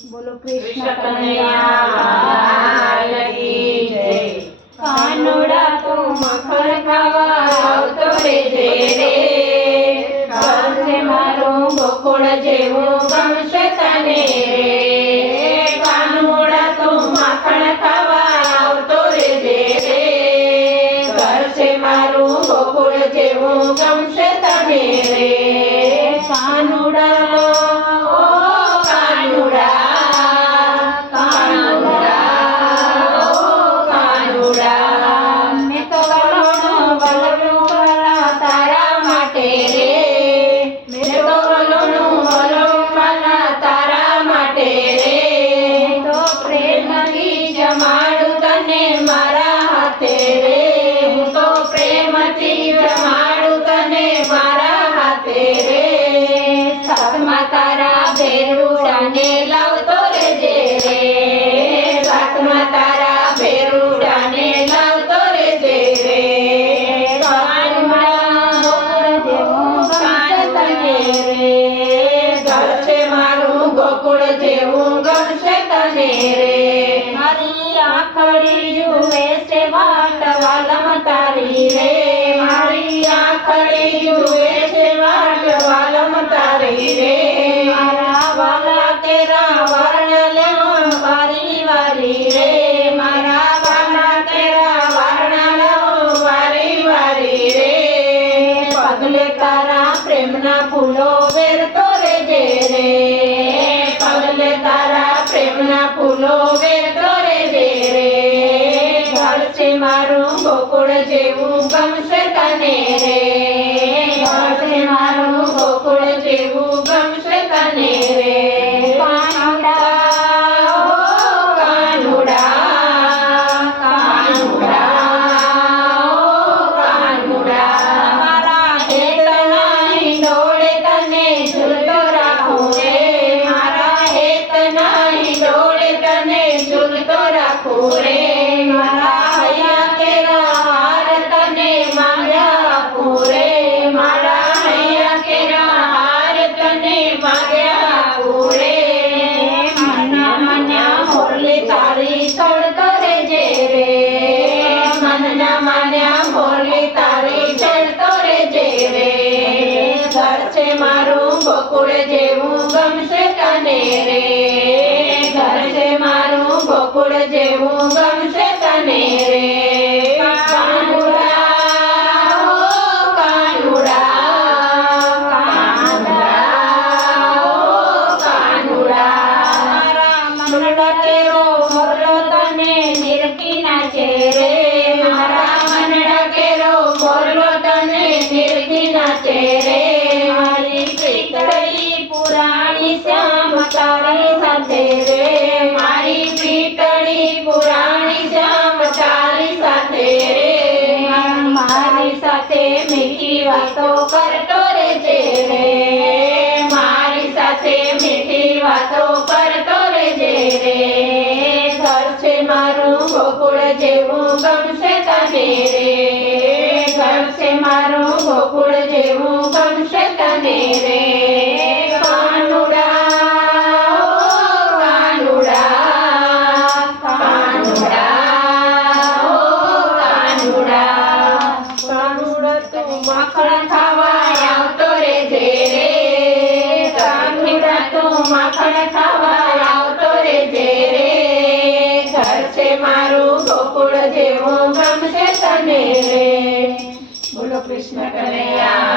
બોલો કૃષ્ણ કનૈયા લાલ કી જય। કાનુડા તું મખણ ખાવા આવતો રેજે રે, ઘર છે મારું ગોકુળ જેવું ગમશે તને રે। કાનુડા તું મખણ ખાવા આવતો રેજે રે, ઘર છે મારું ગોકુળ જેવું ગમશે તને રે। કાનુડા ગોકુળ જેવું ગમશે તને રે, ઘર છે મારું ગોકુળ જેવું ગમશે તને રે। કાનુડા ઓ કાનુડા, કાનુડા ઓ કાનુડા, મારા હેતના હિંડોળે તને ઝૂલતો રાખું રે, મારા હેતના હિંડોળે તને ઝૂલતો રાખું રે। ગોકુળ જેવું ગમશે તને રે, ઘર છે મારું ગોકુળ જેવું ગમશે તને રે। કાનુડા ઓ કાનુડા, કાનુડા ઓ કાનુડા, મારા મનડા કેરો મોરલો તને નિરખી નાચે રે, મારા મનડા કેરો મોરલો તને નિરખી નાચે રે। પુરાણી શ્યામ તારી સાથે રે, મારી પીતળી પુરાણી શ્યામ તારી સાથે રે, મારી સાથે મીઠી વાતો કરતો રેજે રે, મારી સાથે મીઠી વાતો કરતો રેજે રે। ઘર છે મારું ગોકુળ જેવું ગમશે તને રે, ઘર છે મારું ગોકુળ જેવું ગમશે તને રે। મખણ ખાવા આવતો રેજે રે, કાનુડા તું મખણ ખાવા આવતો રેજે રે, ઘર છે મારું ગોકુળ જેવું ગમશે તને રે। બોલો કૃષ્ણ કનૈયા